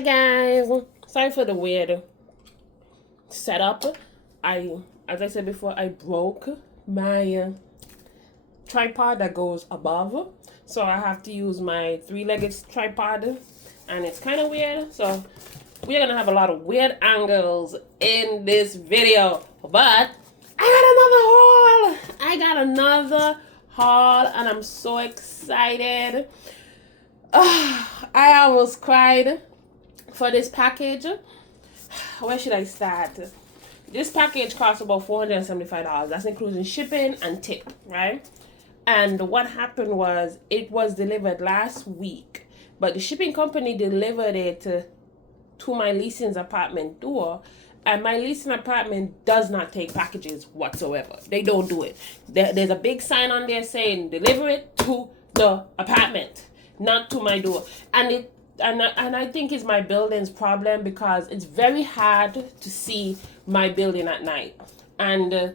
Hi guys, sorry for the weird setup. As I said before, I broke my tripod that goes above, so I have to use my three-legged tripod, and it's kind of weird. So we're gonna have a lot of weird angles in this video, but I got another haul, and I'm so excited. I almost cried for this package. Where should I start? This package costs about $475. That's including shipping and tip, right? And what happened was, it was delivered last week, but the shipping company delivered it to my leasing's apartment door, and my leasing apartment does not take packages whatsoever. They don't do it. There's a big sign on there saying deliver it to the apartment, not to my door. And I think it's my building's problem, because it's very hard to see my building at night. And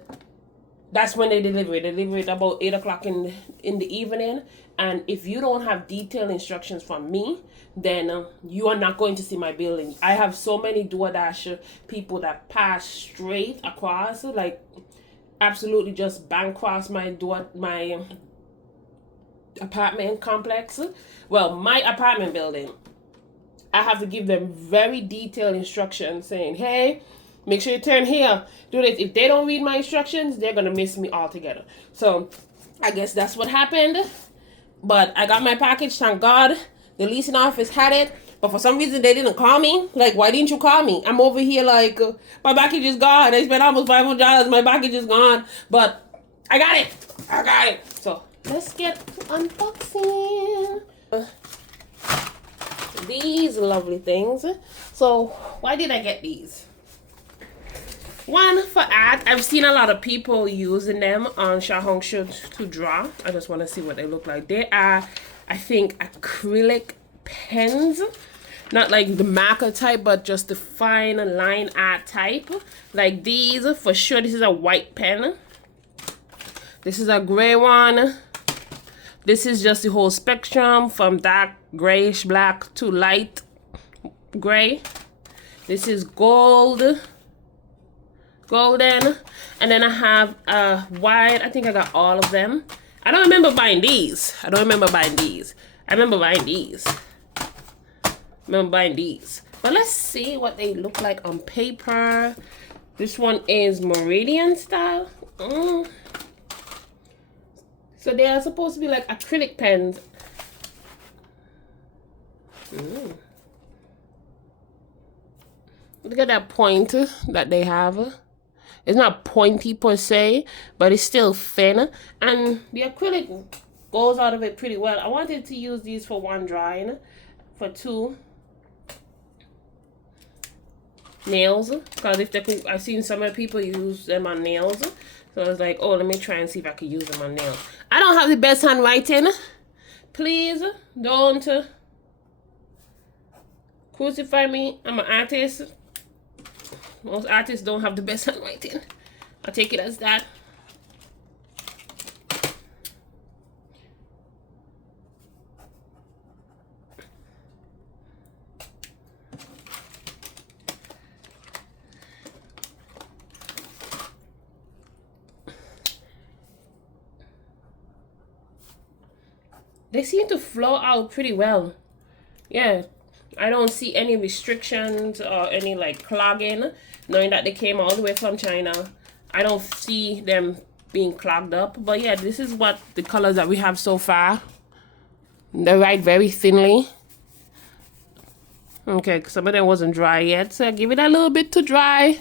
that's when they deliver it. They deliver it about 8 o'clock in the evening. And if you don't have detailed instructions from me, then you are not going to see my building. I have so many DoorDash people that pass straight across, like absolutely just bang across my apartment complex. Well, my apartment building. I have to give them very detailed instructions saying, hey, make sure you turn here, do this. If they don't read my instructions, they're going to miss me altogether. So I guess that's what happened. But I got my package, thank God. The leasing office had it. But for some reason, they didn't call me. Like, why didn't you call me? I'm over here like, my package is gone. I spent almost $500. My package is gone. But I got it. I got it. So let's get unboxing. These lovely things. So why did I get these? One, for art. I've seen a lot of people using them on Xiaohongshu to draw. I just want to see what they look like. They are, I think, acrylic pens. Not like the marker type, but just the fine line art type. Like these, for sure. This is a white pen. This is a gray one. This is just the whole spectrum from dark grayish black to light gray. This is golden. And then I have a white. I think I got all of them. I don't remember buying these. I remember buying these. But let's see what they look like on paper. This one is Meridian style. So they are supposed to be like acrylic pens. Look at that point that they have. It's not pointy per se, but it's still thin. And the acrylic goes out of it pretty well. I wanted to use these for one drawing. For two, nails. Because if they could, I've seen some of the people use them on nails. So I was like, oh, let me try and see if I could use them on nails. I don't have the best handwriting. Please don't crucify me. I'm an artist. Most artists don't have the best handwriting. I'll take it as that. They seem to flow out pretty well. Yeah, I don't see any restrictions or any like clogging, knowing that they came all the way from China. I don't see them being clogged up. But yeah, this is what the colors that we have so far. They write very thinly. Okay, some of them wasn't dry yet, so give it a little bit to dry.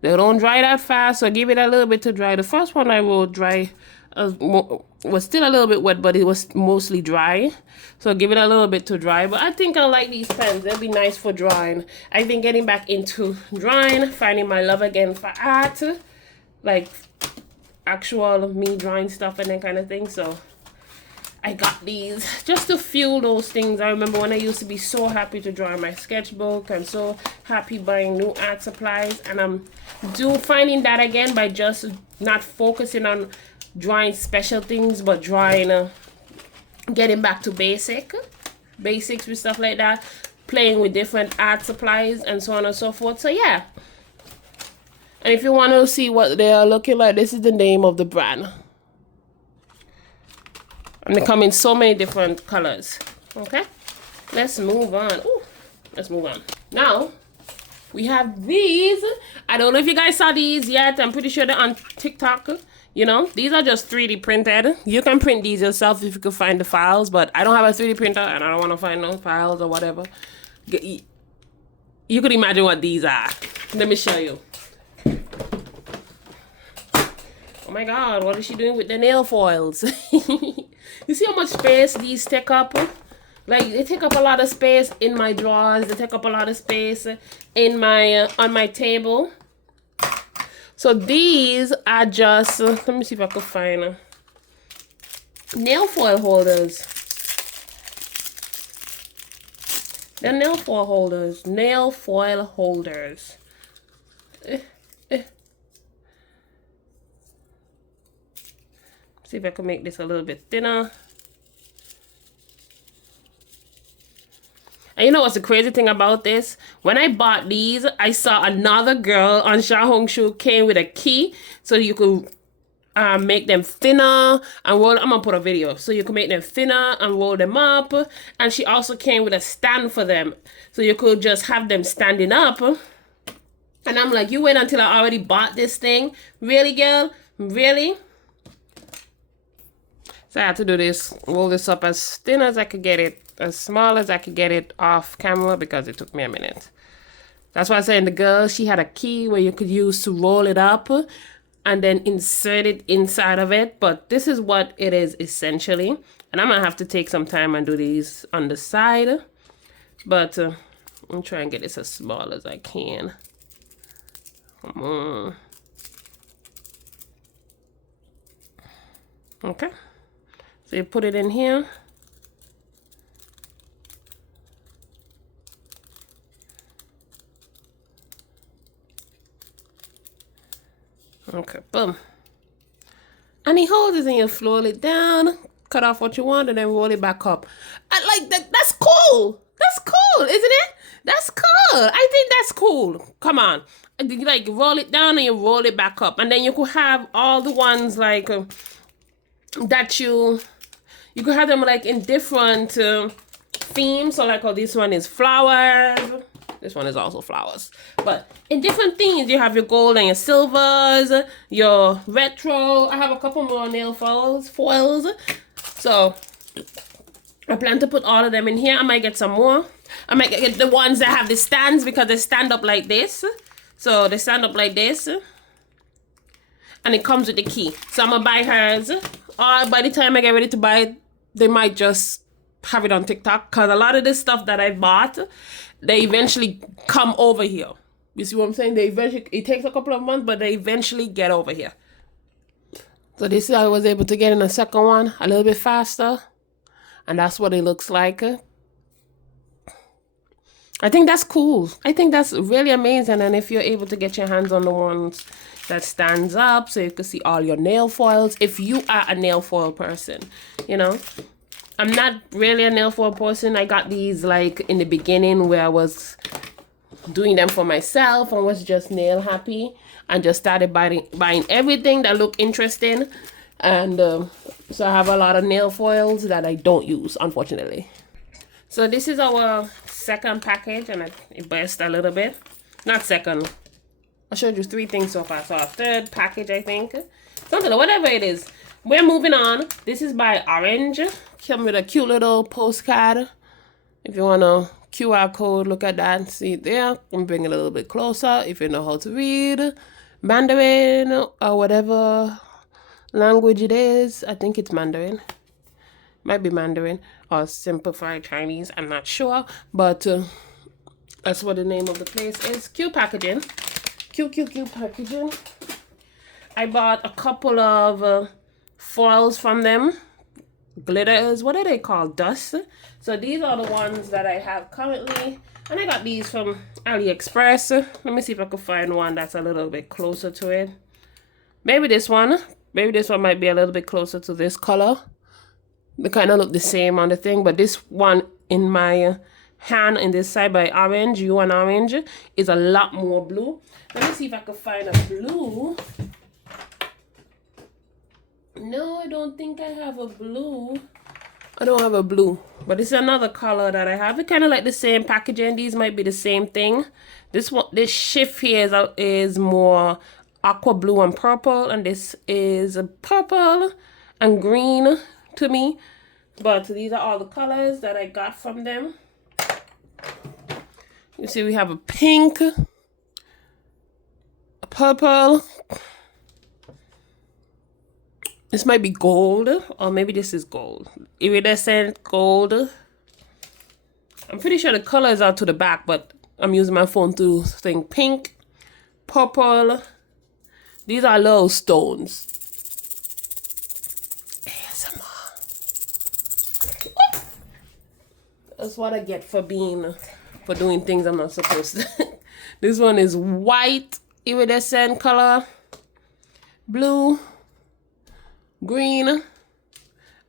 They don't dry that fast, so give it a little bit to dry. The first one I wrote dry was still a little bit wet, but it was mostly dry. So give it a little bit to dry. But I think I like these pens. They'll be nice for drawing. I've been getting back into drawing, finding my love again for art. Like actual me drawing stuff and that kind of thing. So I got these just to fuel those things. I remember when I used to be so happy to draw in my sketchbook and so happy buying new art supplies. And I'm finding that again by just not focusing on drawing special things, but drawing getting back to basics with stuff like that. playing with different art supplies and so on and so forth. So yeah. And if you want to see what they are looking like, this is the name of the brand. And they come in so many different colors. Okay, let's move on. Ooh, let's move on. Now, we have these. I don't know if you guys saw these yet. I'm pretty sure they're on TikTok. You know, these are just 3D printed. You can print these yourself if you could find the files, but I don't have a 3D printer and I don't want to find no files or whatever. You could imagine what these are. Let me show you. Oh my God, what is she doing with the nail foils? You see how much space these take up? Like, they take up a lot of space in my drawers. They take up a lot of space in my on my table. So these are just, let me see if I can find nail foil holders. They're nail foil holders. Nail foil holders. See if I can make this a little bit thinner. And you know what's the crazy thing about this? When I bought these, I saw another girl on Xiaohongshu came with a key so you could make them thinner and roll. I'm gonna put a video so you can make them thinner and roll them up. And she also came with a stand for them so you could just have them standing up. And I'm like, you wait until I already bought this thing? Really, girl? Really? So I had to do this, roll this up as thin as I could get it, as small as I could get it off camera because it took me a minute. That's why I said the girl, she had a key where you could use to roll it up and then insert it inside of it. But this is what it is essentially. And I'm gonna have to take some time and do these on the side. But I'm trying to get this as small as I can. Come on. Okay. So you put it in here. Okay, boom. And he holds it and you roll it down, cut off what you want, and then roll it back up. I like that. That's cool. That's cool, isn't it? That's cool. I think that's cool. Come on. You like roll it down and you roll it back up. And then you could have all the ones like that you could have them like in different themes. So like, oh, this one is flowers. This one is also flowers. But in different themes, you have your gold and your silvers, your retro. I have a couple more nail foils. So I plan to put all of them in here. I might get some more. I might get the ones that have the stands because they stand up like this. So they stand up like this. And it comes with the key. So I'm going to buy hers. Or by the time I get ready to buy it, they might just have it on TikTok. Because a lot of this stuff that I bought, they eventually come over here. You see what I'm saying? They eventually, it takes a couple of months, but they eventually get over here. So this is how I was able to get in a second one a little bit faster. And that's what it looks like. I think that's cool. I think that's really amazing. And if you're able to get your hands on the ones that stands up so you can see all your nail foils, if you are a nail foil person, you know. I'm not really a nail foil person. I got these like in the beginning where I was doing them for myself and was just nail happy and just started buying everything that looked interesting. And so I have a lot of nail foils that I don't use, unfortunately. So this is our second package, and it burst a little bit. Not second. I showed you 3 things so far. So our third package, I think. Something, whatever it is. We're moving on. This is by Orange. Come with a cute little postcard. If you want a QR code, look at that. See it there. I'm bring it a little bit closer. If you know how to read Mandarin or whatever language it is. I think it's Mandarin. Might be Mandarin or simplified Chinese. I'm not sure. But that's what the name of the place is. Cute packaging. Cute packaging. I bought a couple of foils from them. Glitters. What are they called? Dust. So these are the ones that I have currently. And I got these from AliExpress. Let me see if I can find one that's a little bit closer to it. Maybe this one. Maybe this one might be a little bit closer to this color. They kind of look the same on the thing, but this one in my hand in this side by orange, you and orange, is a lot more blue. Let me see if I can find a blue. No, I don't think I have a blue. I don't have a blue, but this is another color that I have. It kind of like the same packaging. These might be the same thing. This shift here is more aqua blue and purple, and this is purple and green to me. But these are all the colors that I got from them. You see we have a pink, a purple. This might be gold, or maybe this is gold. Iridescent gold. I'm pretty sure the colors are to the back, but I'm using my phone to think pink, purple. These are little stones. ASMR. That's what I get for doing things I'm not supposed to. This one is white, iridescent color, blue, green,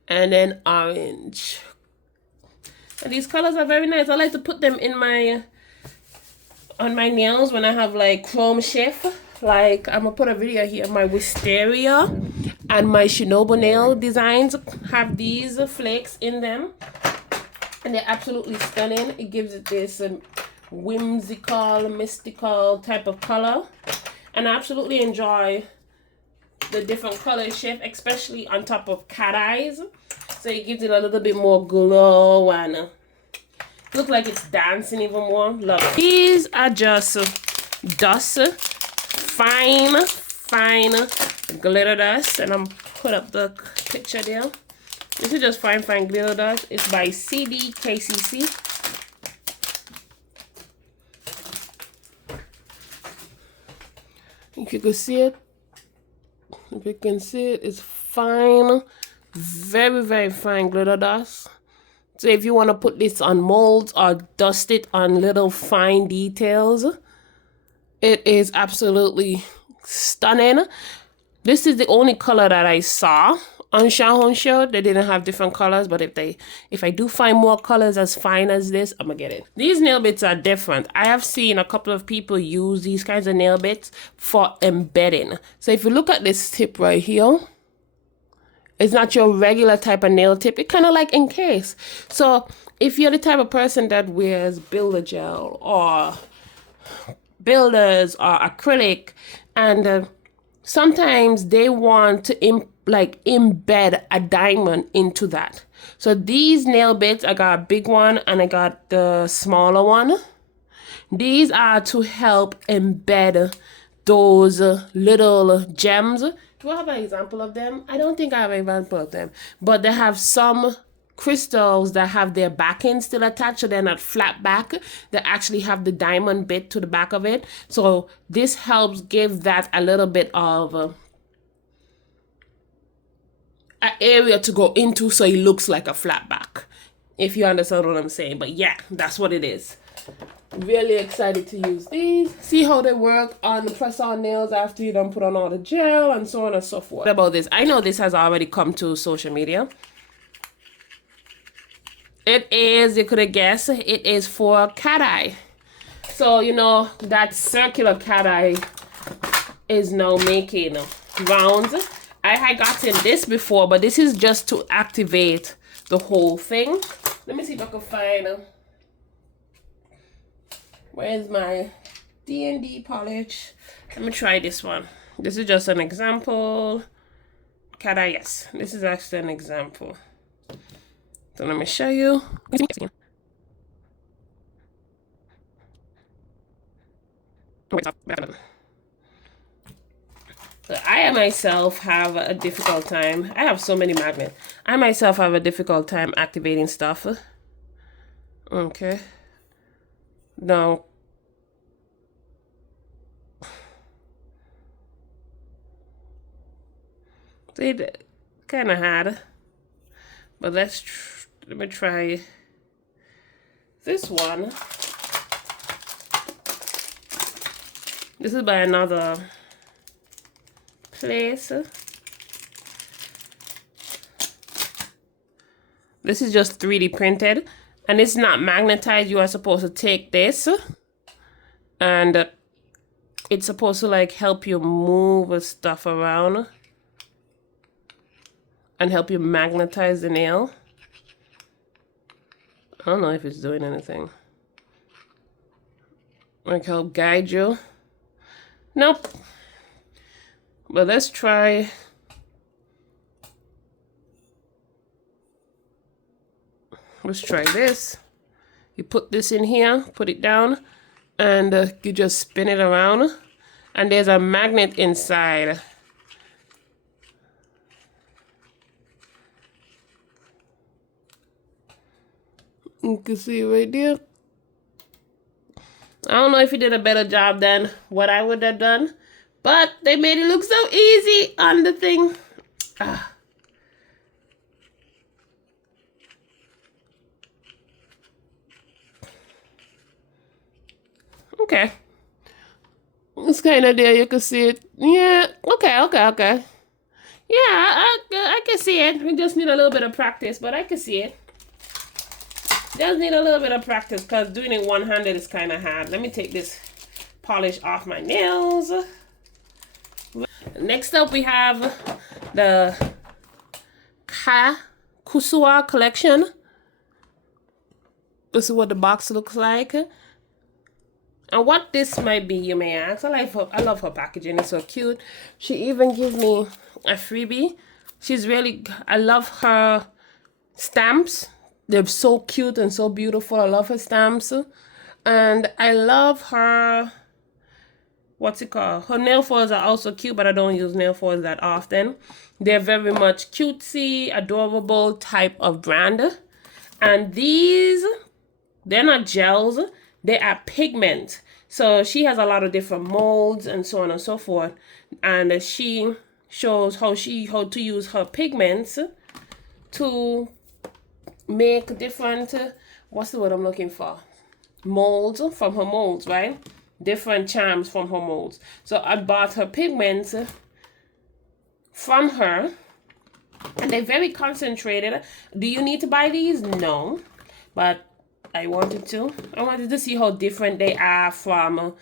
and then orange. And these colors are very nice. I like to put them in on my nails when I have like chrome shift. Like I'm gonna put a video here. My wisteria and my shinobu nail designs have these flakes in them, and they're absolutely stunning. It gives it this whimsical, mystical type of color, and I absolutely enjoy the different color shift, especially on top of cat eyes. So it gives it a little bit more glow and look like it's dancing even more. Love it. These are just dust, fine glitter dust, and I'm put up the picture there. This is just fine glitter dust. It's by CDKCC. If you can see it. If you can see it, it's fine, very fine glitter dust. So if you want to put this on molds or dust it on little fine details, it is absolutely stunning. This is the only color that I saw on Xiaohongshu. They didn't have different colors, but if I do find more colors as fine as this, I'm gonna get it. These nail bits are different. I have seen a couple of people use these kinds of nail bits for embedding. So if you look at this tip right here, it's not your regular type of nail tip. It kind of like encase. So if you're the type of person that wears builder gel or builders or acrylic, and sometimes they want to embed a diamond into that. So these nail bits, I got a big one and I got the smaller one. These are to help embed those little gems. Do I have an example of them? I don't think I have an example of them, but they have some crystals that have their backing still attached, so they're not flat back. They actually have the diamond bit to the back of it. So this helps give that a little bit of an area to go into, so it looks like a flat back, if you understand what I'm saying. But yeah, that's what it is. Really excited to use these. See how they work on the press-on nails after you done put on all the gel and so on and so forth. What about this? I know this has already come to social media. It is, you could have guessed, it is for cat eye. So, you know, that circular cat eye is now making rounds. I had gotten this before, but this is just to activate the whole thing. Let me see if I can find... where's my D&D polish? Let me try this one. This is just an example. Cat eye, yes. This is actually an example. So let me show you. So I myself have a difficult time. I have so many magnets. I myself have a difficult time activating stuff. Okay. Now, it kind of hard, but let me try this one. This is by another place. This is just 3D printed. and it's not magnetized, you are supposed to take this and it's supposed to like help you move stuff around and help you magnetize the nail. I don't know if it's doing anything. Like help guide you. Nope. But let's try. Let's try this. You put this in here, put it down, and you just spin it around. And there's a magnet inside. You can see right there. I don't know if he did a better job than what I would have done, but they made it look so easy on the thing. Ah. Okay. It's kind of there, you can see it. Yeah, okay. Yeah, I can see it. We just need a little bit of practice, but I can see it. Just need a little bit of practice because doing it one-handed is kind of hard. Let me take this polish off my nails. Next up, we have the Kusua collection. This is what the box looks like. And what this might be, you may ask. I love her packaging. It's so cute. She even gives me a freebie. I love her stamps. They're so cute and so beautiful. I love her stamps. And I love her, what's it called? Her nail foils are also cute, but I don't use nail foils that often. They're very much cutesy, adorable type of brand. And these, they're not gels. They are pigment. So she has a lot of different molds and so on and so forth. And she shows how to use her pigments to make different, what's the word I'm looking for? Molds from her molds, right? Different charms from her molds. So I bought her pigments from her. And they're very concentrated. Do you need to buy these? No. But I wanted to see how different they are from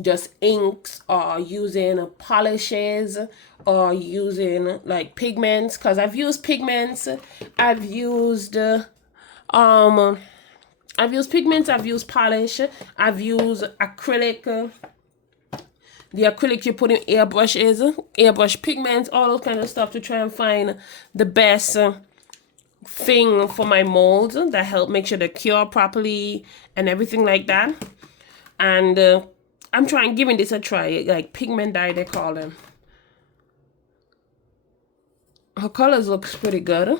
just inks or using polishes or using like pigments, because I've used pigments, I've used pigments, I've used polish, I've used acrylic, the acrylic you put in airbrush pigments, all those kind of stuff to try and find the best thing for my molds that help make sure they cure properly and everything like that. And I'm giving this a try, like pigment dye they call them. Her colors looks pretty good.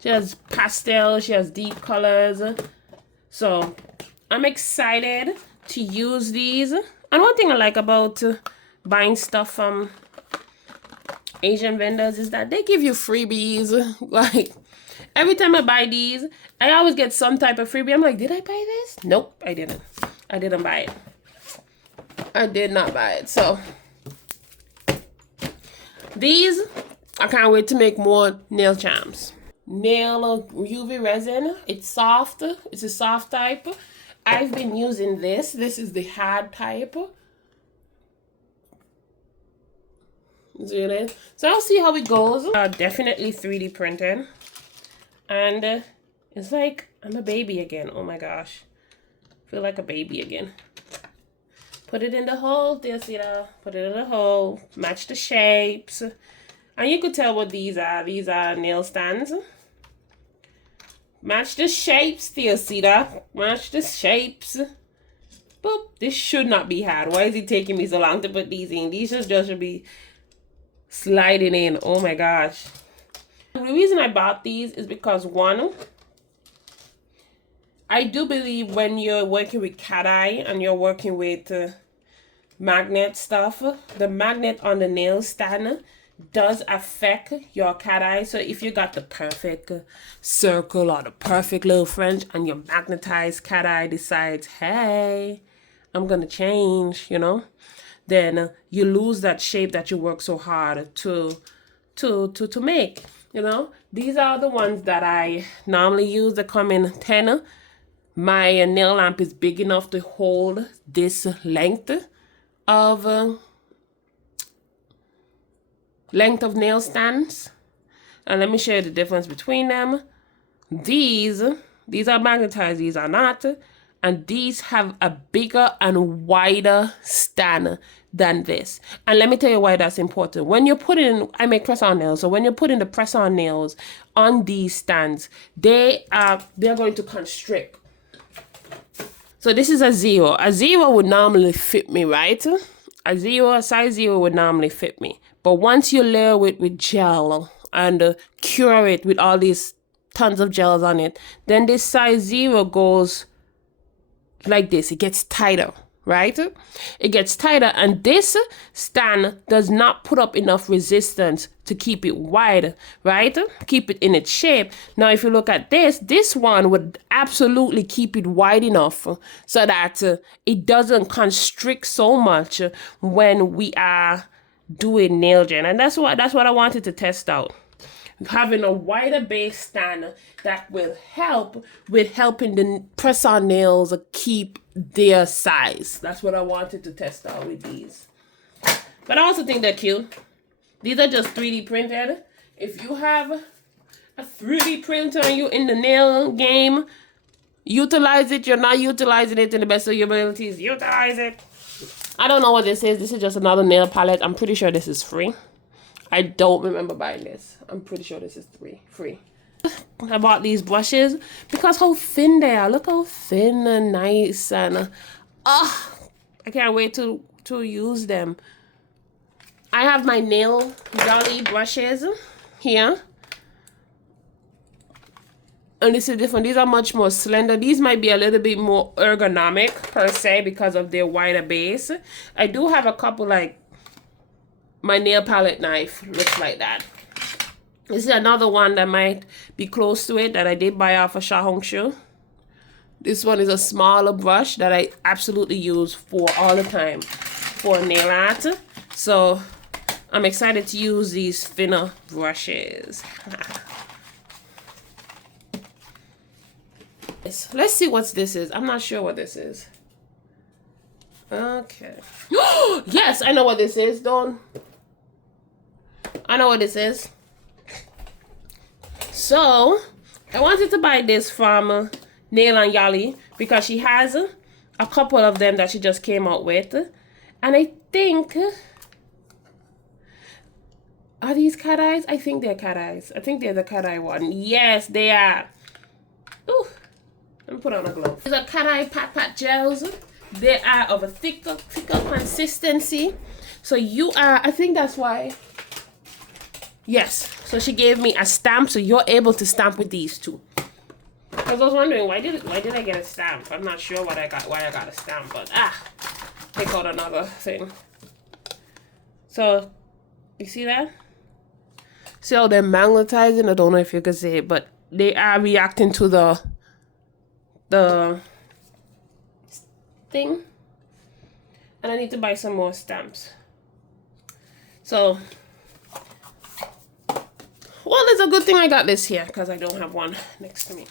She has pastel, she has deep colors. So I'm excited to use these. And one thing I like about buying stuff from Asian vendors is that they give you freebies. Like every time I buy these, I always get some type of freebie. I'm like, did I buy this? Nope, I didn't. I didn't buy it. I did not buy it. So these, I can't wait to make more nail charms. Nail UV resin. It's soft. It's a soft type. I've been using this. This is the hard type. See it? So I'll see how it goes. Definitely 3D printed. And it's like I'm a baby again. Oh my gosh. I feel like a baby again. Put it in the hole, dear Sita. Put it in the hole. Match the shapes. And you could tell what these are. These are nail stands. Match the shapes, dear Sita. Match the shapes. Boop. This should not be hard. Why is it taking me so long to put these in? These just should be sliding in. Oh my gosh. The reason I bought these is because, one, I do believe when you're working with cateye and you're working with magnet stuff, the magnet on the nail stand does affect your cateye. So if you got the perfect circle or the perfect little French and your magnetized cateye decides, hey, I'm gonna change, you know, then you lose that shape that you work so hard to make. You know, these are the ones that I normally use. They come in 10. My nail lamp is big enough to hold this length of nail stands. And let me show you the difference between them. These are magnetized, these are not. And these have a bigger and wider stand than this. And let me tell you why that's important. When you're putting, I make press-on nails, so when you're putting the press-on nails on these stands, they're going to constrict. So this is a 0. A 0 would normally fit me, right? A size 0 would normally fit me. But once you layer it with gel and cure it with all these tons of gels on it, then this size 0 goes like this. It gets tighter, right? It gets tighter, and this stand does not put up enough resistance to keep it wide, right? Keep it in its shape. Now, if you look at this one would absolutely keep it wide enough so that it doesn't constrict so much when we are doing nail gen. And that's what I wanted to test out. Having a wider base stand that will help with helping the press-on nails keep their size. That's what I wanted to test out with these. But I also think they're cute. These are just 3D printed. If you have a 3D printer and you're in the nail game, utilize it. You're not utilizing it in the best of your abilities, utilize it. I don't know what this is. This is just another nail palette. I'm pretty sure this is free. I don't remember buying this. I'm pretty sure this is free. I bought these brushes because how thin they are. Look how thin and nice, and I can't wait to use them. I have my nail YOLLY brushes here. And this is different. These are much more slender. These might be a little bit more ergonomic per se because of their wider base. I do have a couple, like my nail palette knife looks like that. This is another one that might be close to it that I did buy off of Xiaohongshu. This one is a smaller brush that I absolutely use for all the time for nail art. So I'm excited to use these thinner brushes. Let's see what this is. I'm not sure what this is. Okay. Yes, I know what this is. I know what this is. So, I wanted to buy this from Nail and YOLLY because she has a couple of them that she just came out with. And I think... Are these cat eyes? I think they're cat eyes. I think they're the cat eye one. Yes, they are. Ooh. Let me put on a glove. These are cat eye pat gels. They are of a thicker consistency. So you are, I think that's why. Yes. So she gave me a stamp, so you're able to stamp with these too. Because I was wondering why did I get a stamp? I'm not sure why I got a stamp, but take out another thing. So you see that? See how they're magnetizing? I don't know if you can see it, but they are reacting to the thing. And I need to buy some more stamps. So, well, it's a good thing I got this here because I don't have one next to me.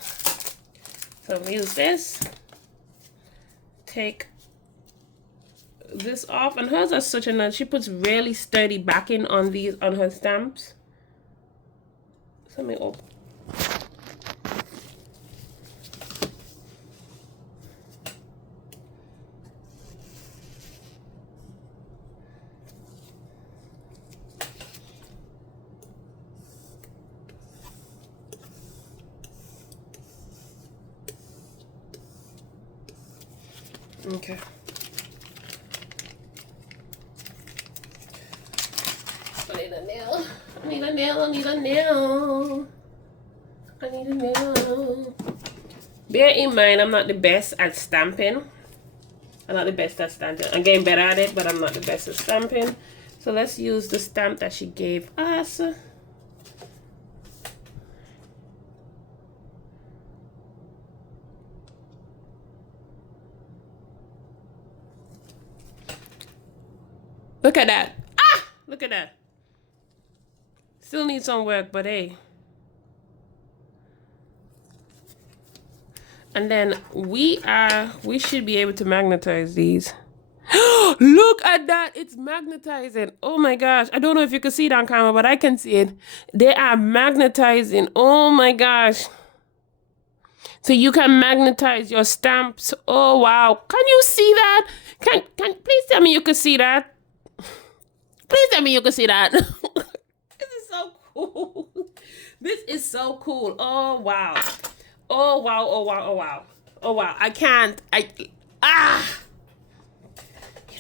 So I'll use this. Take this off, and hers are such a nice. She puts really sturdy backing on her stamps. So let me open. Okay. I need a nail. I need a nail. I need a nail. I need a nail. Bear in mind, I'm not the best at stamping. I'm not the best at stamping. I'm getting better at it, but I'm not the best at stamping. So let's use the stamp that she gave us. Look at that. Ah! Look at that. Still need some work, but hey, And then we should be able to magnetize these. Look at that, it's magnetizing. Oh my gosh, I don't know if you can see it on camera, but I can see it. They are magnetizing. Oh my gosh. So you can magnetize your stamps. Oh wow, can you see that? Can please tell me you can see that? Please tell me you can see that. This is so cool. This is so cool. Oh wow. Oh wow, oh wow, oh wow. Oh wow, I can't, you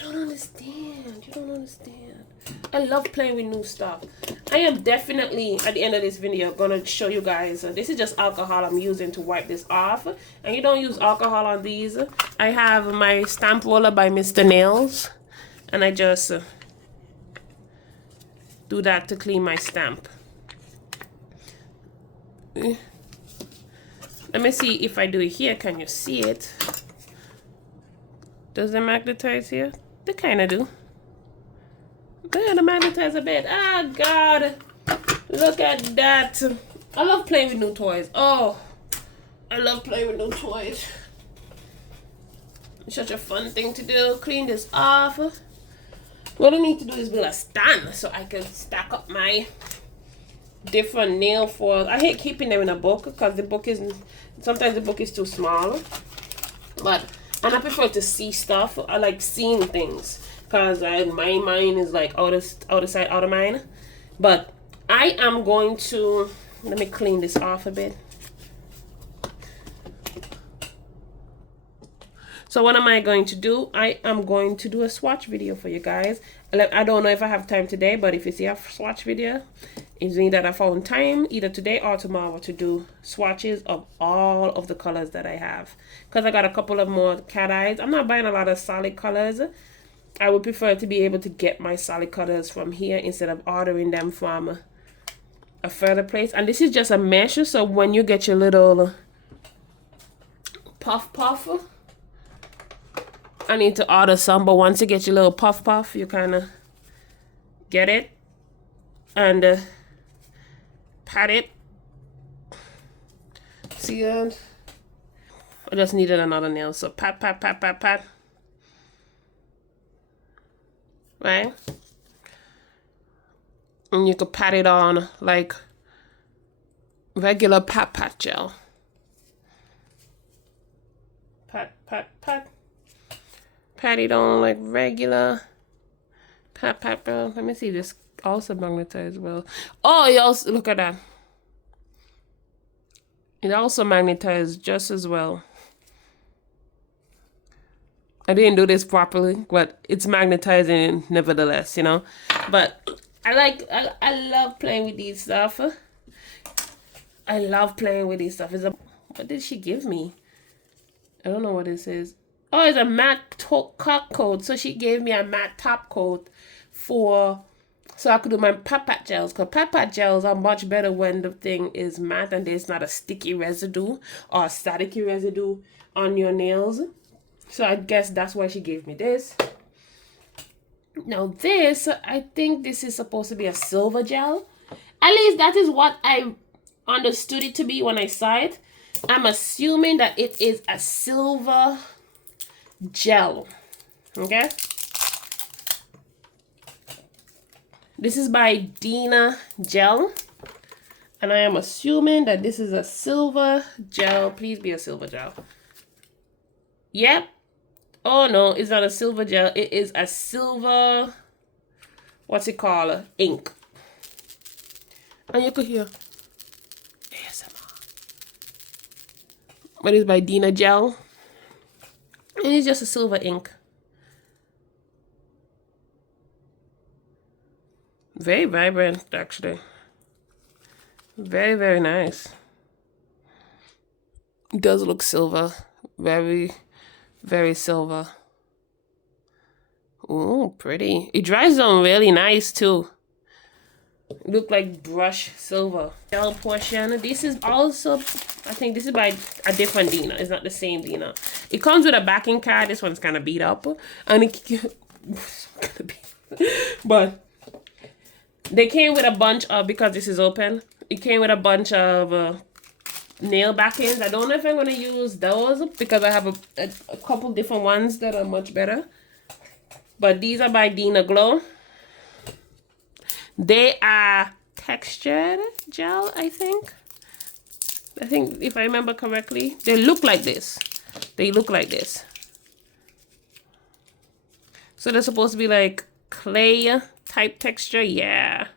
don't understand. You don't understand. I love playing with new stuff. I am definitely, at the end of this video, going to show you guys. This is just alcohol I'm using to wipe this off. And you don't use alcohol on these. I have my stamp roller by Mr. Nails. And I just do that to clean my stamp. Let me see if I do it here. Can you see it? Does it magnetize here? They kind of do. They kind of magnetize a bit. Ah, God. Look at that. I love playing with new toys. Oh, I love playing with new toys. It's such a fun thing to do. Clean this off. What I need to do is build a stand so I can stack up my different nail foils. I hate keeping them in a book because the book is, sometimes the book is too small. But and I prefer to see stuff. I like seeing things because my mind is like out of sight, out of mind. But I am going to, let me clean this off a bit. So what am I going to do? I am going to do a swatch video for you guys. I don't know if I have time today, but if you see a swatch video, it means that I found time either today or tomorrow to do swatches of all of the colors that I have. Because I got a couple of more cat eyes. I'm not buying a lot of solid colors. I would prefer to be able to get my solid colors from here instead of ordering them from a further place. And this is just a mesh, so when you get your little puff, I need to order some, but once you get your little puff, you kind of get it and pat it. See that? I just needed another nail, so pat. Right? And you could pat it on like regular pat gel. Pat. Pat it on like regular. Pat, bro. Let me see this also magnetized well. Oh, it also, look at that. It also magnetized just as well. I didn't do this properly, but it's magnetizing nevertheless, you know. But I love playing with these stuff. I love playing with these stuff. What did she give me? I don't know what this is. Oh, it's a matte top coat. So she gave me a matte top coat so I could do my pat gels. Because pat gels are much better when the thing is matte and there's not a sticky residue or a staticky residue on your nails. So I guess that's why she gave me this. Now this, I think this is supposed to be a silver gel. At least that is what I understood it to be when I saw it. I'm assuming that it is a silver gel. Okay. This is by Dina Gel. And I am assuming that this is a silver gel. Please be a silver gel. Yep. Oh no, it's not a silver gel. It is a silver, what's it called? Ink. And you could hear ASMR. But it's by Dina Gel. And it's just a silver ink. Very vibrant, actually. Very, very nice. It does look silver. Very, very silver. Ooh, pretty. It dries on really nice, too. It look like brush silver. Gel portion. This is also, I think this is by a different Dina. It's not the same Dina. It comes with a backing card. This one's kind of beat up. And it, but they came with a bunch of, because this is open, it came with a bunch of nail backings. I don't know if I'm going to use those because I have a couple different ones that are much better. But these are by Dina Glow. They are textured gel, I think. I think if I remember correctly, they look like this. They look like this. So they're supposed to be like clay type texture. Yeah.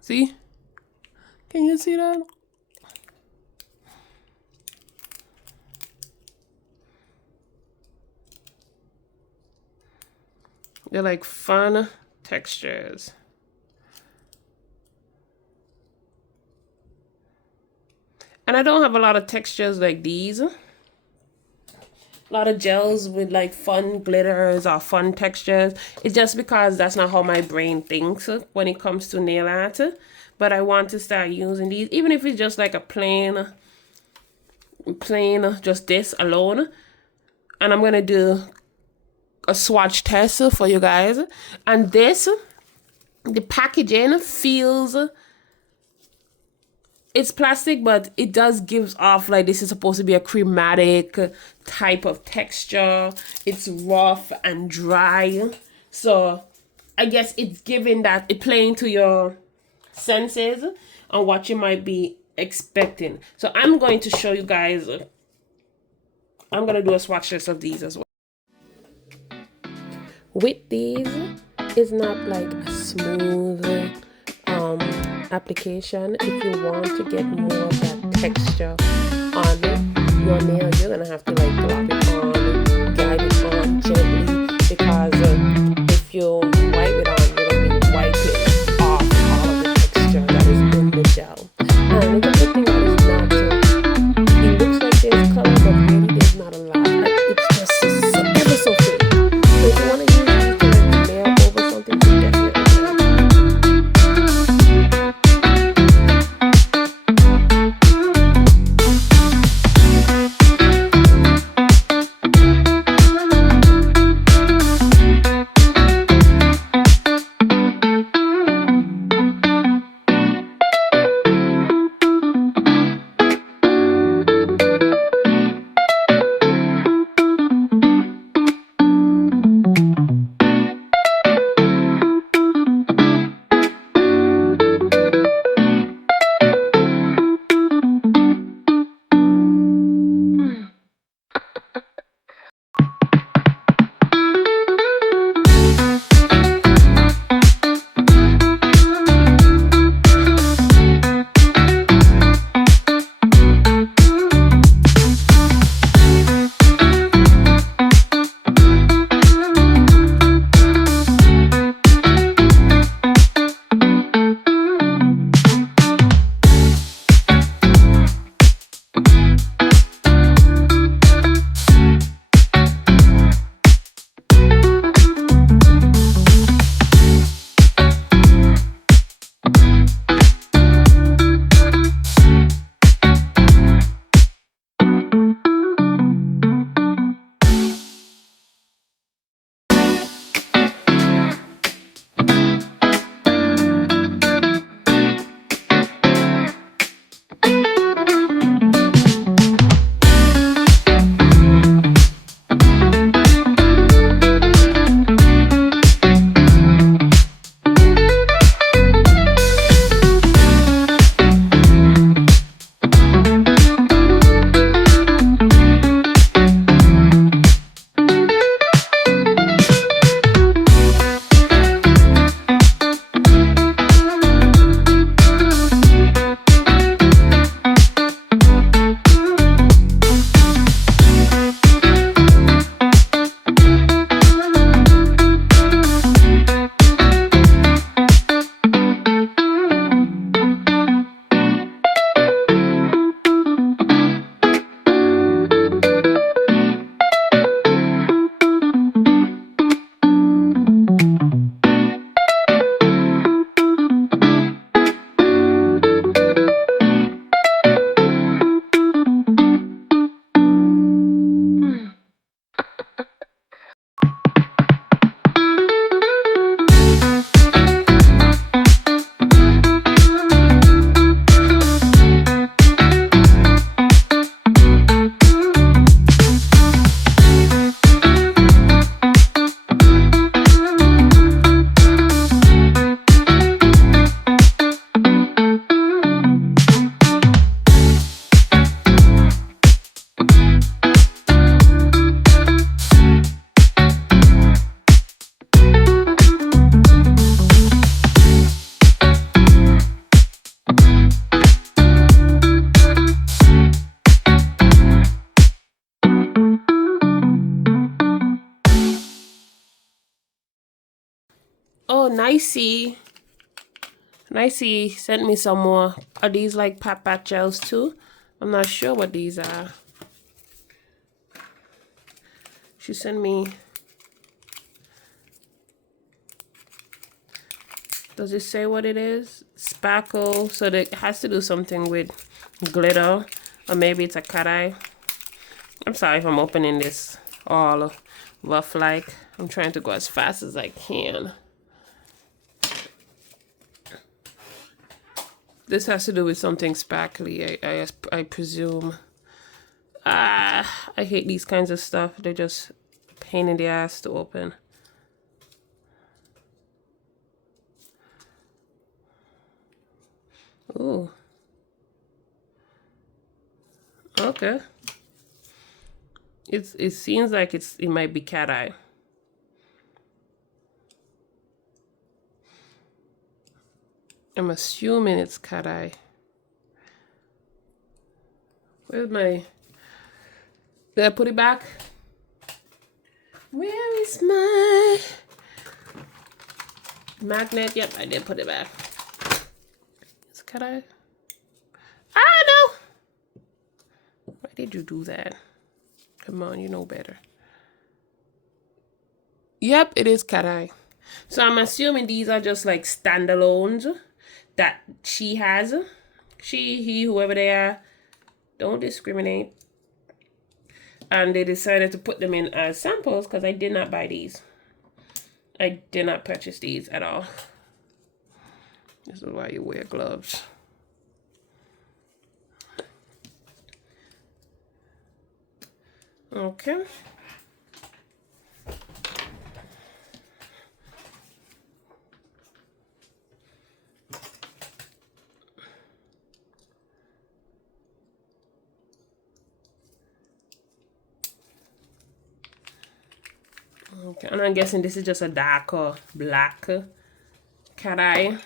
See? Can you see that? They're like fun textures. And I don't have a lot of textures like these. A lot of gels with like fun glitters or fun textures. It's just because that's not how my brain thinks when it comes to nail art. But I want to start using these, even if it's just like a plain, just this alone. And I'm gonna do a swatch test for you guys. And this, the packaging feels, it's plastic, but it does gives off like this is supposed to be a chromatic type of texture. It's rough and dry. So I guess it's giving that, it playing to your senses on what you might be expecting. So I'm going to show you guys, I'm going to do a swatch test of these as well. With these, it's not like a smooth application. If you want to get more of that texture on your nail, you're gonna have to like drop it on, guide it on gently, because if you wipe it on, you're gonna be wiping off all of the texture that is in the gel. And the good thing that is not, it looks like there's color, but really there's not a lot. Like, it's just so, ever so thin. So if you want to use these to like nail over something, you definitely can. Oh, Naiyisi. Naiyisi sent me some more. Are these like pat gels too? I'm not sure what these are. She sent me. Does it say what it is? Sparkle. So it has to do something with glitter. Or maybe it's a cateye. I'm sorry if I'm opening this all rough like. I'm trying to go as fast as I can. This has to do with something sparkly, I presume. I hate these kinds of stuff. They're just a pain in the ass to open. Ooh. Okay. It seems like it might be cateye. I'm assuming it's cateye. Where's my... Did I put it back? Where is my magnet? Yep, I did put it back. It's cateye. Ah, no! Why did you do that? Come on, you know better. Yep, it is cateye. So I'm assuming these are just like standalones that she has. She, he, whoever they are. Don't discriminate. And they decided to put them in as samples because I did not buy these. I did not purchase these at all. This is why you wear gloves. Okay. Okay, and I'm guessing this is just a darker black cateye.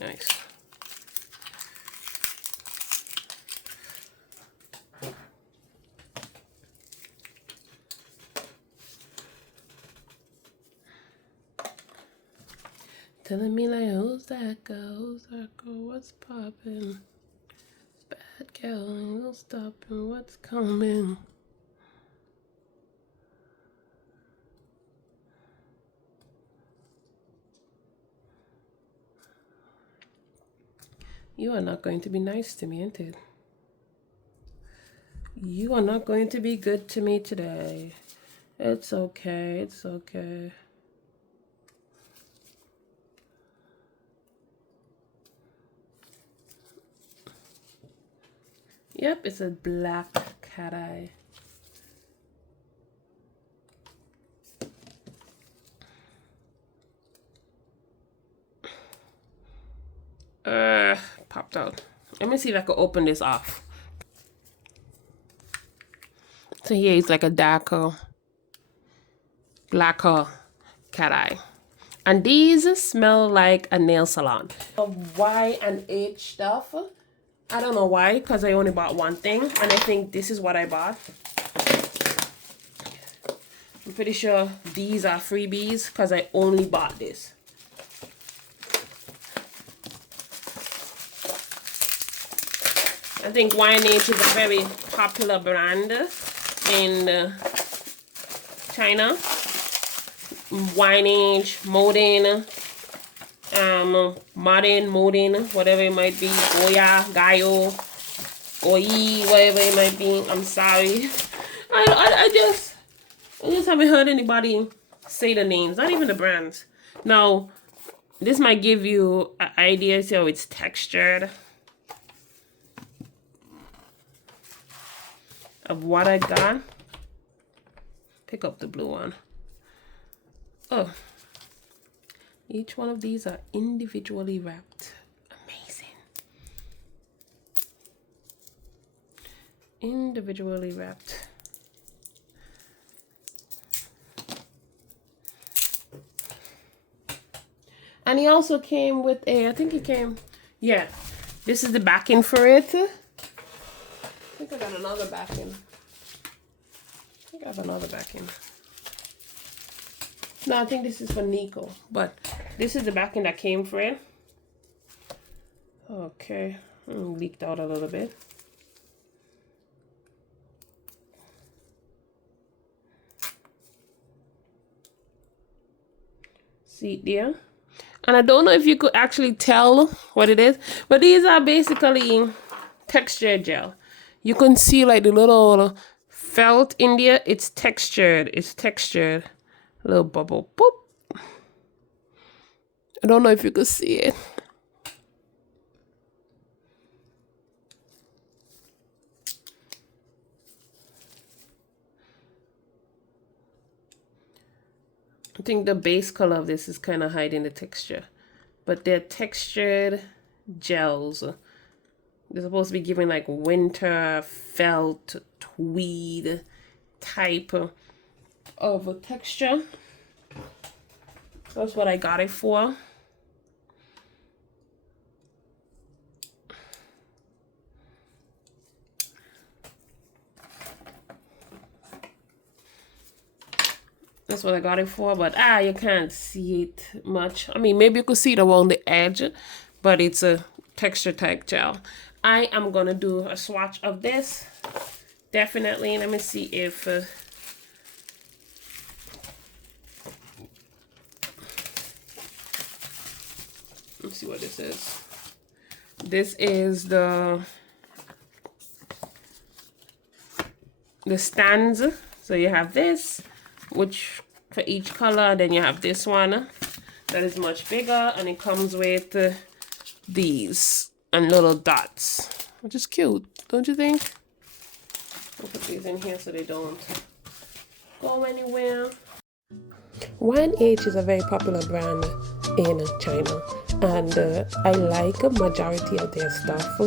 Nice. Telling me like, who's that girl? Who's that girl? What's poppin'? Bad girl, ain't no stopping. What's coming? You are not going to be nice to me, ain't it? You are not going to be good to me today. It's okay, it's okay. Yep, it's a black cateye. Popped out. Let me see if I can open this off. So here it's like a darker, blacker cateye. And these smell like a nail salon. Y and H stuff. I don't know why, because I only bought one thing. And I think this is what I bought. I'm pretty sure these are freebies because I only bought this. I think Y&H is a very popular brand in China. Y&H, Modin, Modin, whatever it might be. Goya, Gaio, Goyi, whatever it might be. I'm sorry. I just haven't heard anybody say the names, not even the brands. Now, this might give you an idea of how it's textured. Of what I got. Pick up the blue one. Oh, each one of these are individually wrapped. Amazing. Individually wrapped. And he also came with a, I think he came, yeah, this is the backing for it. I think I got another backing. I think I have another backing. No, I think this is for Nico, but this is the backing that came for it. Okay, leaked out a little bit. See it there? And I don't know if you could actually tell what it is, but these are basically texture gel. You can see like the little felt in there. It's textured. It's textured. A little bubble. Boop. I don't know if you could see it. I think the base color of this is kind of hiding the texture, but they're textured gels. They're supposed to be giving like winter felt tweed type of a texture. That's what I got it for. That's what I got it for, but you can't see it much. I mean, maybe you could see it around the edge, but it's a texture type gel. I am gonna do a swatch of this, definitely. Let me see if let's see what this is. This is the stands. So you have this, which for each color, then you have this one that is much bigger, and it comes with these and little dots, which is cute, don't you think? I'll put these in here so they don't go anywhere. YH is a very popular brand in China, and I like a majority of their stuff.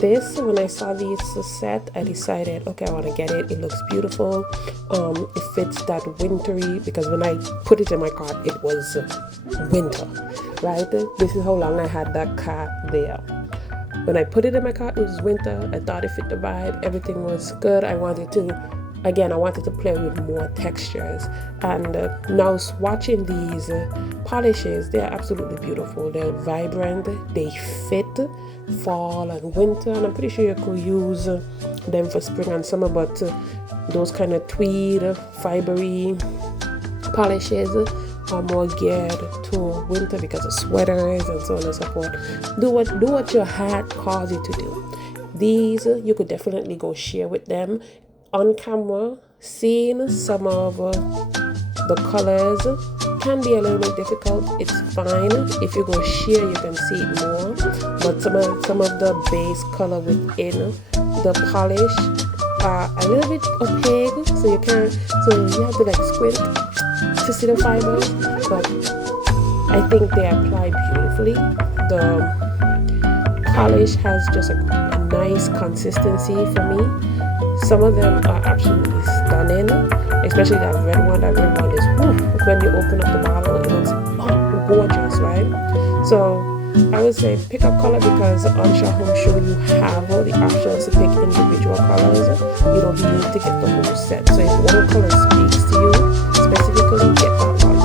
This, when I saw this set, I decided, okay, I want to get it. It looks beautiful. It fits that wintry, because when I put it in my cart, it was winter, right? This is how long I had that cart there. When I put it in my cart, it was winter. I thought it fit the vibe. Everything was good. I wanted to play with more textures. And now swatching these polishes, they're absolutely beautiful. They're vibrant. They fit fall and winter. And I'm pretty sure you could use them for spring and summer, but those kind of tweed, fibery polishes are more geared to winter because of sweaters and so on and so forth. Do what your heart calls you to do. These you could definitely go share with them. On camera, seeing some of the colors can be a little bit difficult. It's fine. If you go share, you can see it more. But some of the base color within the polish are a little bit opaque, so you have to like squint to see the fibers. But I think they apply beautifully. The polish has just a nice consistency for me. Some of them are absolutely stunning, especially that red one. That red one is, whew, when you open up the bottle, it looks gorgeous, right? So I would say pick a color, because on Xiaohongshu you have all the options to pick individual colors. You don't need to get the whole set. So if one color speaks to you specifically, get that one.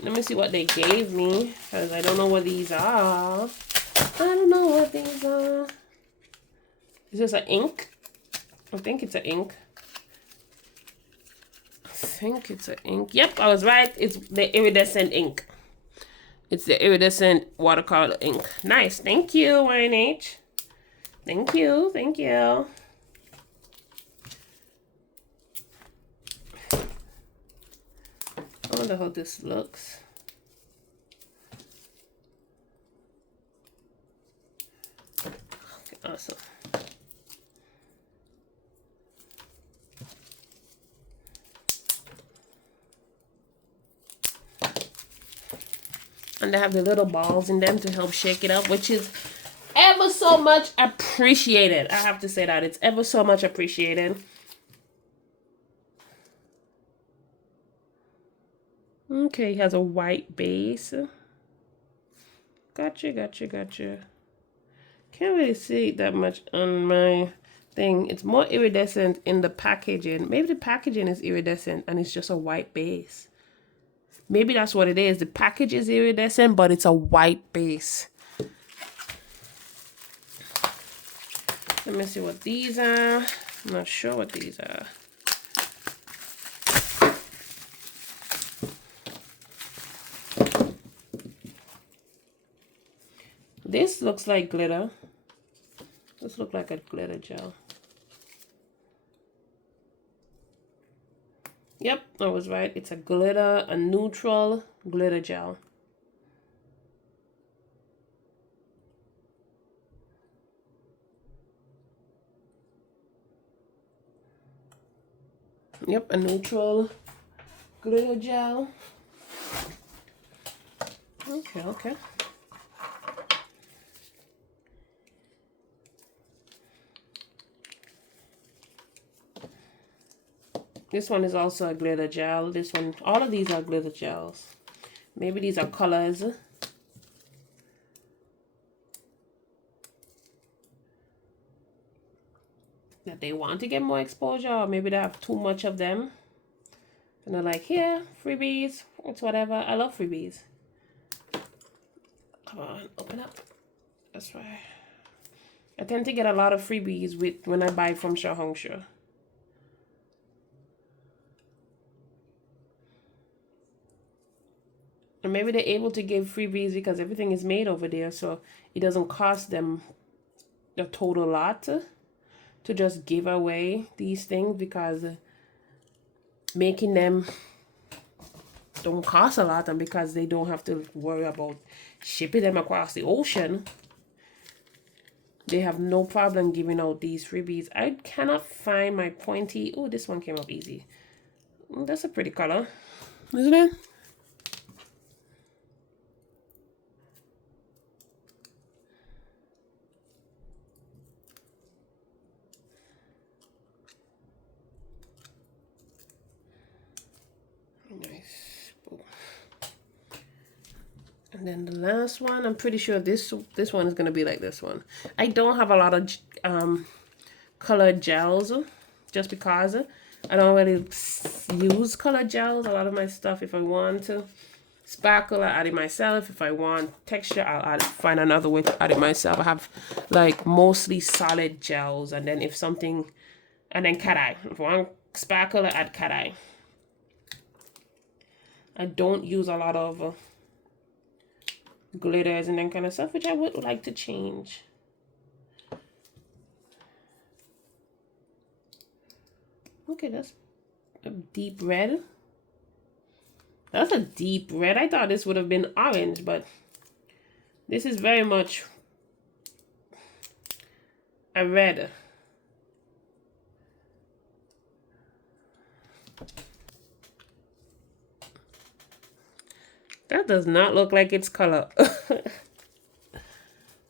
Let me see what they gave me, because I don't know what these are. I don't know what these are. Is this an ink? I think it's an ink. I think it's an ink. Yep, I was right. It's the iridescent ink. It's the iridescent watercolor ink. Nice. Thank you, YNH. Thank you. Thank you. I wonder how this looks. Okay, awesome. And they have the little balls in them to help shake it up, which is ever so much appreciated. I have to say that. It's ever so much appreciated. Okay, he has a white base. Gotcha, gotcha, gotcha. Can't really see that much on my thing. It's more iridescent in the packaging. Maybe the packaging is iridescent and it's just a white base. Maybe that's what it is. The package is iridescent, but it's a white base. Let me see what these are. I'm not sure what these are. This looks like glitter. This looks like a glitter gel. Yep, I was right. It's a glitter, a neutral glitter gel. Yep, a neutral glitter gel. Okay, okay. This one is also a glitter gel. This one, all of these are glitter gels. Maybe these are colors. That they want to get more exposure, or maybe they have too much of them. And they're like, here, freebies, it's whatever. I love freebies. Come on, open up. That's right. I tend to get a lot of freebies when I buy from Xiaohongshu. And maybe they're able to give freebies because everything is made over there, so it doesn't cost them a total lot to just give away these things, because making them don't cost a lot, and because they don't have to worry about shipping them across the ocean, they have no problem giving out these freebies. I cannot find my pointy. Oh, this one came up easy. That's a pretty color, isn't it? Nice. And then the last one, I'm pretty sure this one is gonna be like this one. I don't have a lot of colored gels, just because I don't really use colored gels. A lot of my stuff, if I want to sparkle, I add it myself. If I want texture, I'll find another way to add it myself. I have like mostly solid gels, and then if something, and then cateye. If I want sparkle, I add cateye. I don't use a lot of glitters and that kind of stuff, which I would like to change. Okay, that's a deep red. That's a deep red. I thought this would have been orange, but this is very much a red. That does not look like its color.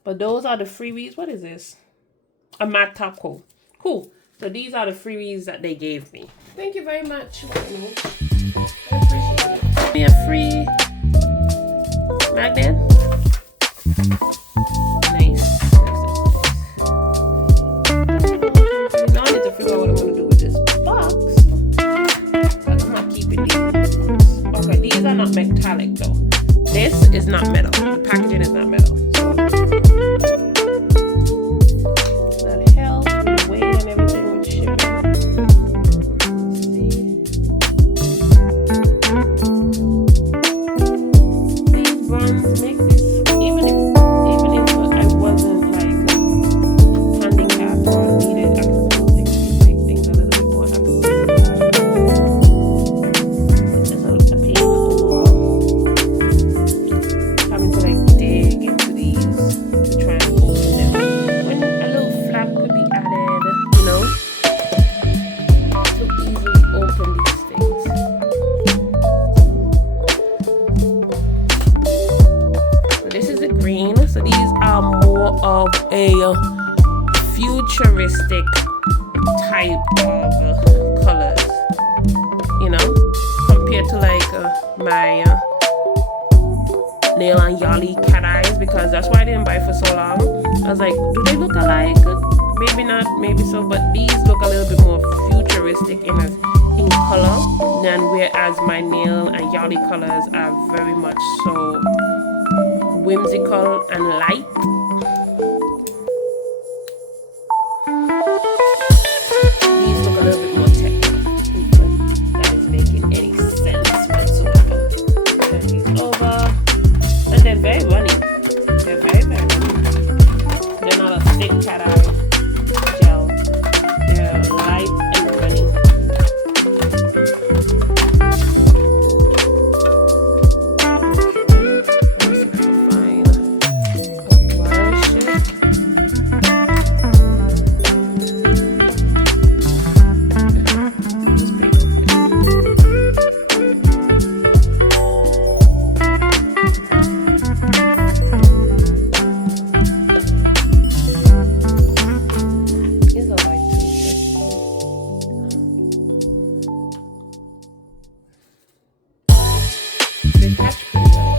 But those are the freebies. What is this? A matte top coat. Cool. So these are the freebies that they gave me. Thank you very much. I appreciate it. Give me a free magnet. Nice. Now I need to figure out what I'm going to do with this box. But I'm not keeping these. Okay, these are not metallic though. This is not metal. The packaging is not metal. So that helps with the weight and everything with shipping. Let's see. These brands make this, even if I wasn't like handicapped or needed accessibility, these make things a little bit more accessible. It's a pain overall. Having to like dig into these to try and open them. When a little flap could be added, you know, to easily open these things. So this is the green. So these are more of a futuristic type of colors, you know, compared to like my nail and YOLLY cat eyes, because that's why I didn't buy for so long. I was like, do they look alike? Maybe not, maybe so, but these look a little bit more futuristic in color than whereas my nail and YOLLY colors are very much so whimsical and light. These look a little bit more technical, if that is making any sense whatsoever. Turn these over. And they're very runny. They're very, very runny. They're not a thick cat eye gel. They're light and runny. Let me see if I can find a brush. Just bring it over. These are light too. They catch pretty well.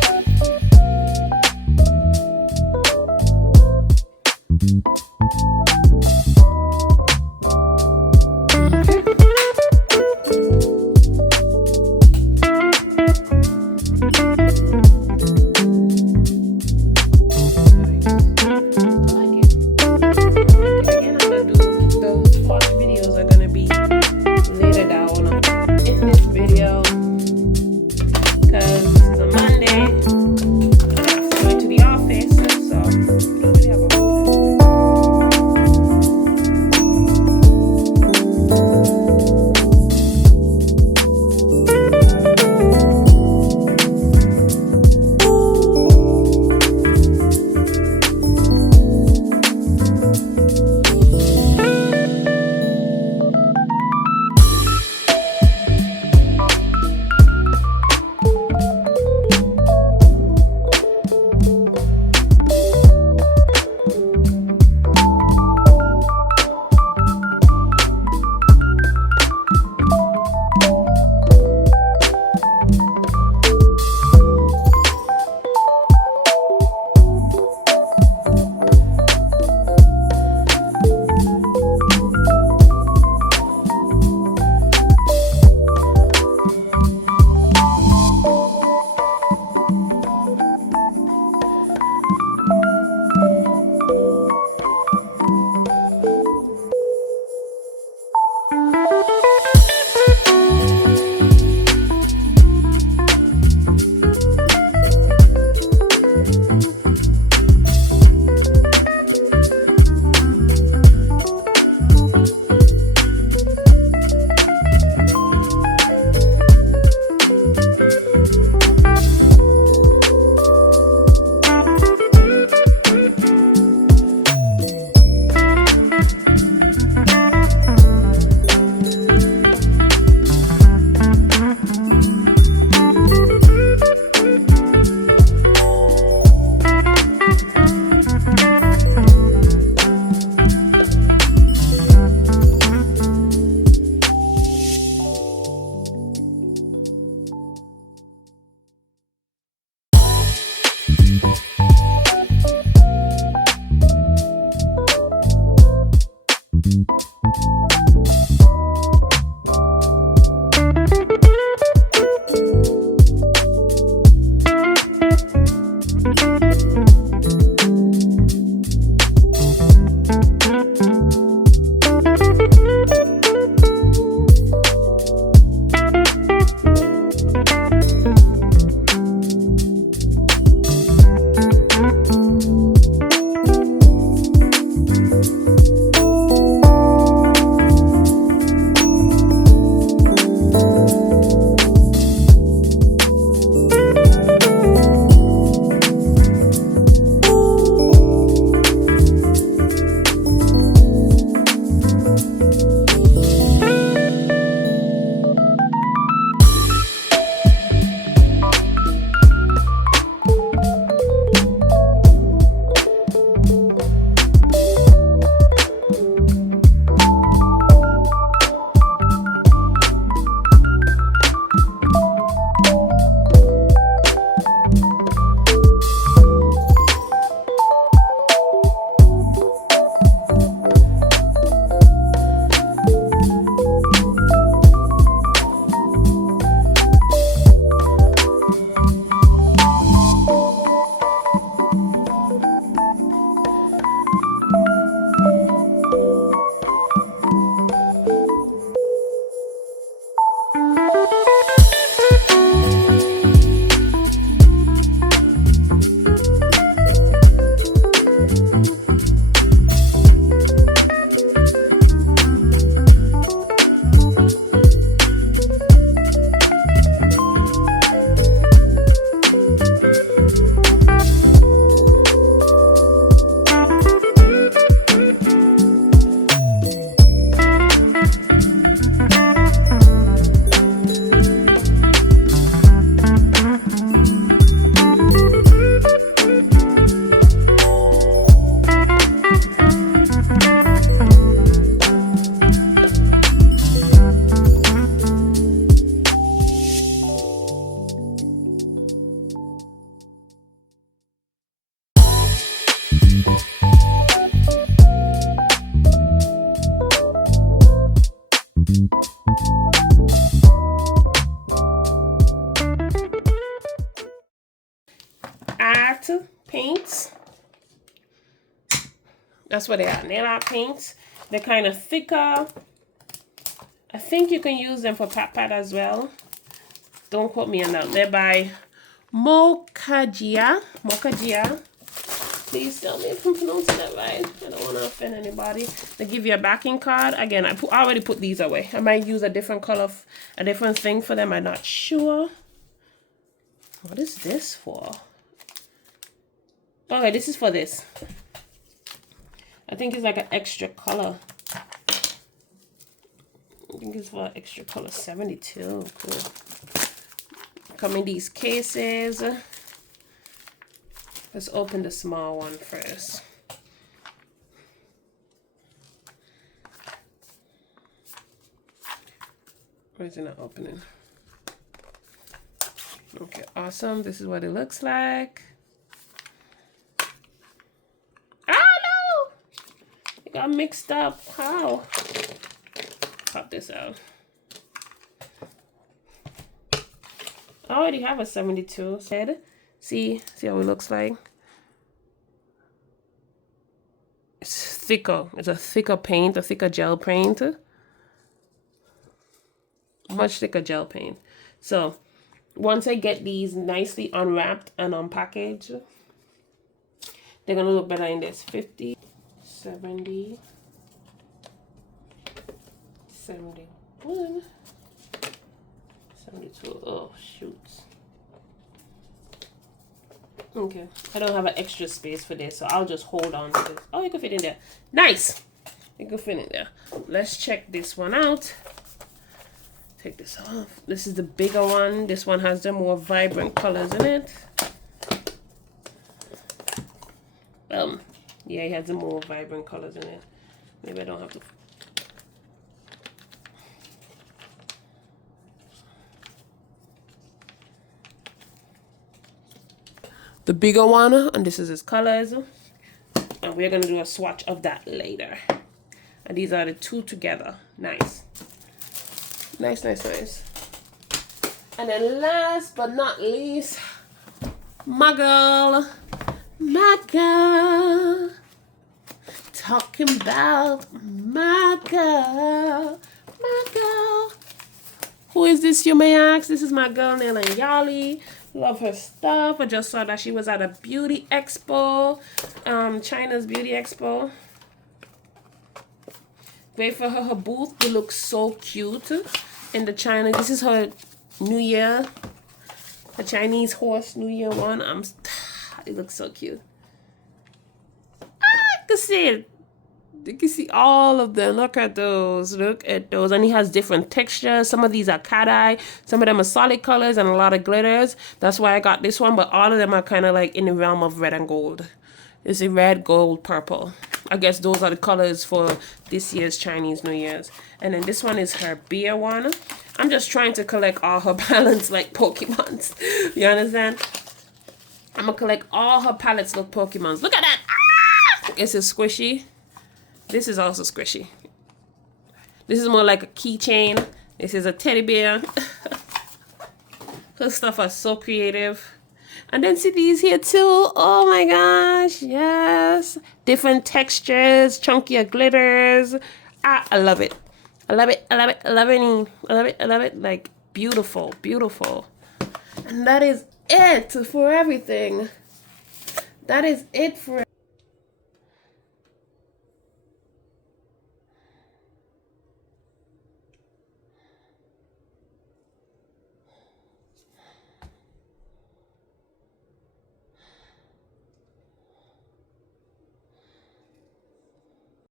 paints. That's what they are, nail art paints. They're kind of thicker. I think you can use them for pat pat as well. Don't quote me on that. They're by Mocha. Please tell me if I'm pronouncing that right. I don't want to offend anybody. They give you a backing card. Again, I already put these away. I might use a different color, a different thing for them. I'm not sure. What is this for? Okay, this is for this. I think it's like an extra color. I think it's for extra color 72. Cool. Come in these cases. Let's open the small one first. Why is it not opening? Okay, awesome. This is what it looks like. Got mixed up. How? Pop this out. I already have a 72 head. See how it looks like. It's thicker. It's a thicker paint, a thicker gel paint. Much thicker gel paint. So once I get these nicely unwrapped and unpackaged, they're gonna look better in this. 50. 70, 71, 72. Oh, shoots. Okay, I don't have an extra space for this, so I'll just hold on to this. Oh, you can fit in there. Nice. You can fit in there. Let's check this one out. Take this off. This is the bigger one. This one has the more vibrant colors in it. Yeah, it has the more vibrant colors in it. Maybe I don't have to. The bigger one, and this is its colors. And we're going to do a swatch of that later. And these are the two together. Nice. Nice, nice, nice. And then last but not least, my girl. Talking about my girl. Who is this, you may ask? This is my girl, YOLLY. Love her stuff. I just saw that she was at a beauty expo, China's beauty expo. Great for her booth. It looks so cute in the China. This is her New Year, the Chinese horse New Year one. It looks so cute. You can see it. You can see all of them. Look at those. Look at those. And it has different textures. Some of these are cateye. Some of them are solid colors and a lot of glitters. That's why I got this one. But all of them are kind of like in the realm of red and gold. It's a red, gold, purple. I guess those are the colors for this year's Chinese New Year's. And then this one is her beer one. I'm just trying to collect all her palettes like Pokemons. You understand? I'm going to collect all her palettes like Pokemons. Look at that. Ah! It's a squishy. This is also squishy. This is more like a keychain. This is a teddy bear. Her stuff are so creative. And then see these here too. Oh my gosh. Yes. Different textures. Chunkier glitters. I love it. I love it. I love it. I love it. I love it. I love it. Like beautiful. Beautiful. And that is it for everything. That is it for